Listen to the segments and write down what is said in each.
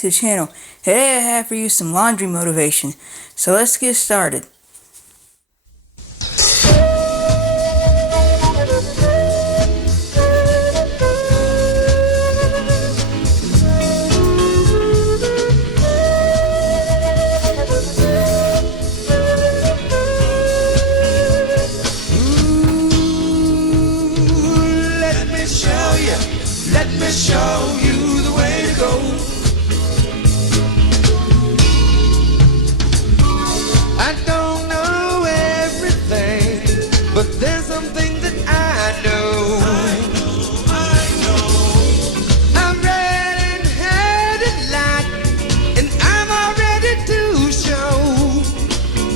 to the channel. Today I have for you some laundry motivation. So let's get started. Let me show you the way to go. I don't know everything, but there's something that I know. I know. I'm red and headed light, and I'm all ready to show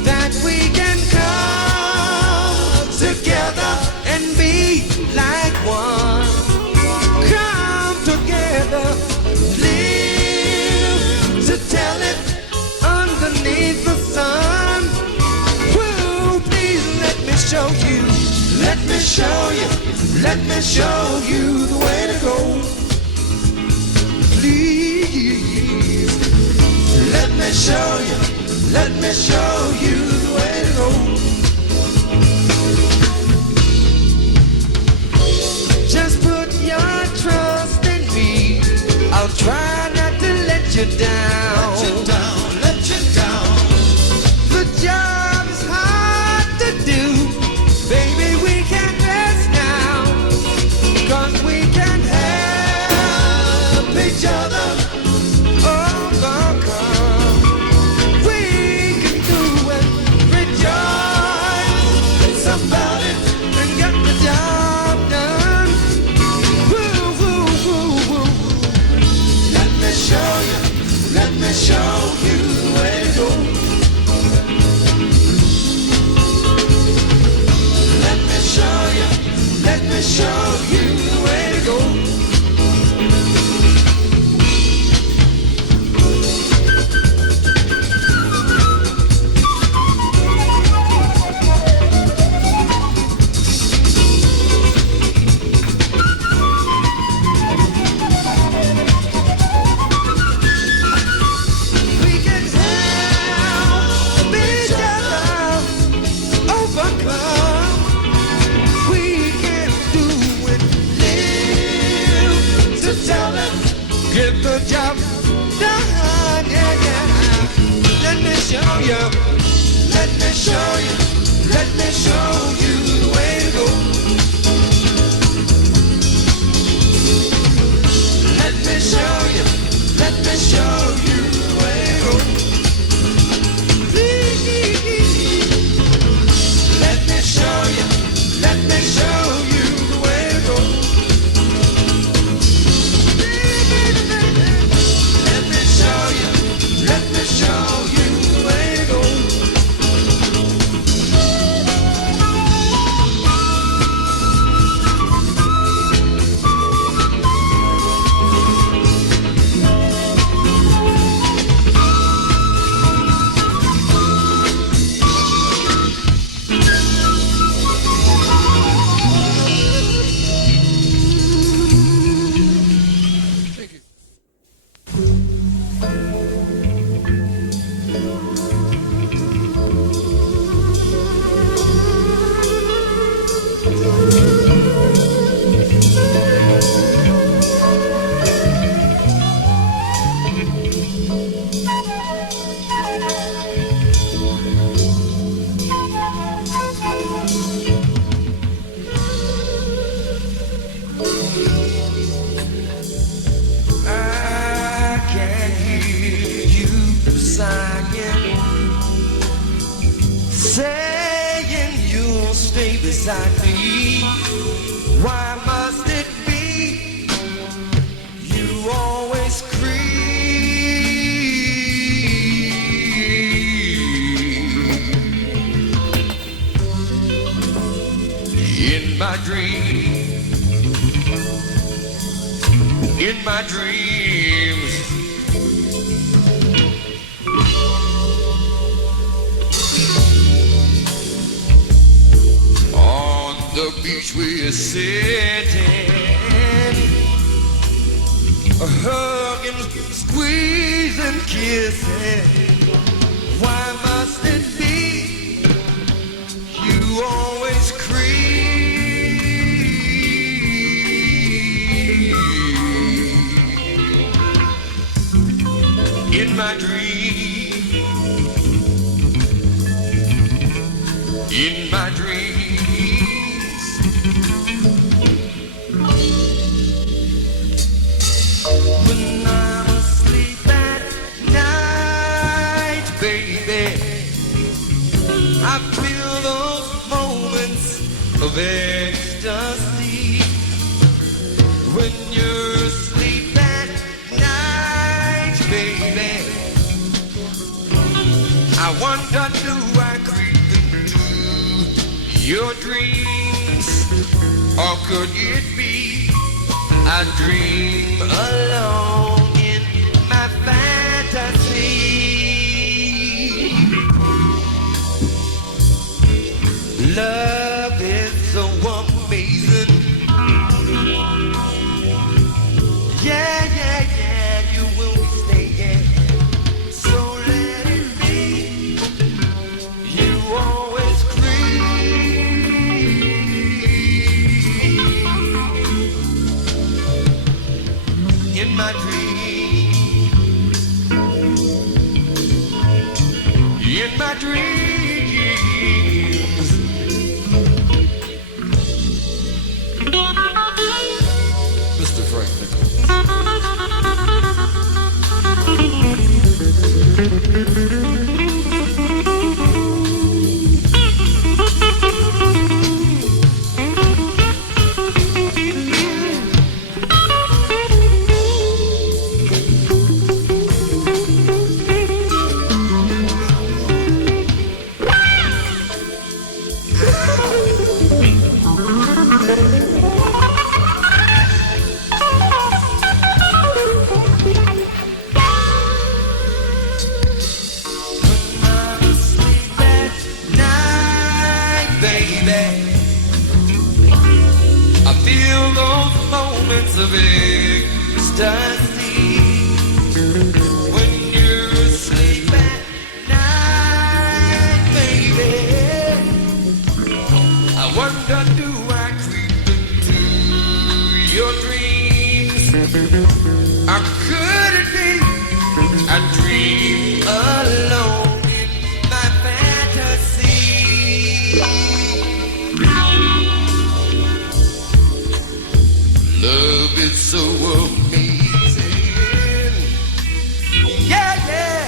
that we can come together and be like one. Live to tell it underneath the sun. Woo, please let me show you. Let me show you. Let me show you the way to go. Please let me show you. Let me show you the way to go. Just put your trust in me. I'll try not to let you down. Let you down, let you down. The job is hard to do. Baby, we can't rest now. 'Cause we can help each other overcome. We can do it. Rejoice about it and get the job done. Let me show you the way to go. Let me show you. Let me show you the way to go. Get the job done, yeah, yeah. Let me show you, let me show you, let me show you the way to go. Let me show you, let me show you the way to go. Please, let me show you, let me show you the way to go. Let me show you the way to go. Saying you'll stay beside me. Why must it be you always creep in my dreams? The beach we're sitting, her hugging, squeezing, kissing. Why must it be you always creep in my dreams, in my dreams? When I'm asleep at night, baby, I feel those moments of ecstasy. When you're asleep at night, baby, I wonder, do I creep into your dreams? Or could it be I dream alone in my fantasy? Love is so amazing. Yeah, yeah, yeah, you will be staying. So let it be. You always creep in my dreams, in my dreams. Mr. Frank of ecstasy. When you're asleep at night, baby, I wonder, do I creep into your dreams? Or could it be I dream alone in my fantasy? Love is so amazing. Yeah, yeah.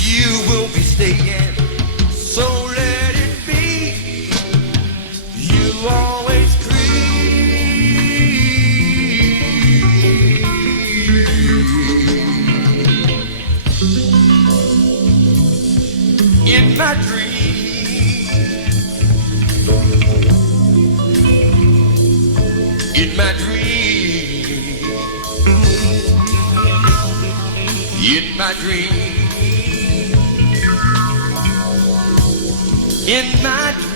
You will be staying. So let it be. You always creep in my dreams. In my dreams, in my dreams, in my dreams.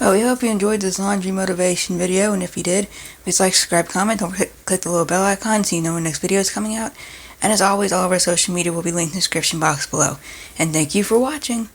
Well, we hope you enjoyed this laundry motivation video, and if you did, please like, subscribe, comment, don't forget to click the little bell icon so you know when the next video is coming out. And as always, all of our social media will be linked in the description box below. And thank you for watching.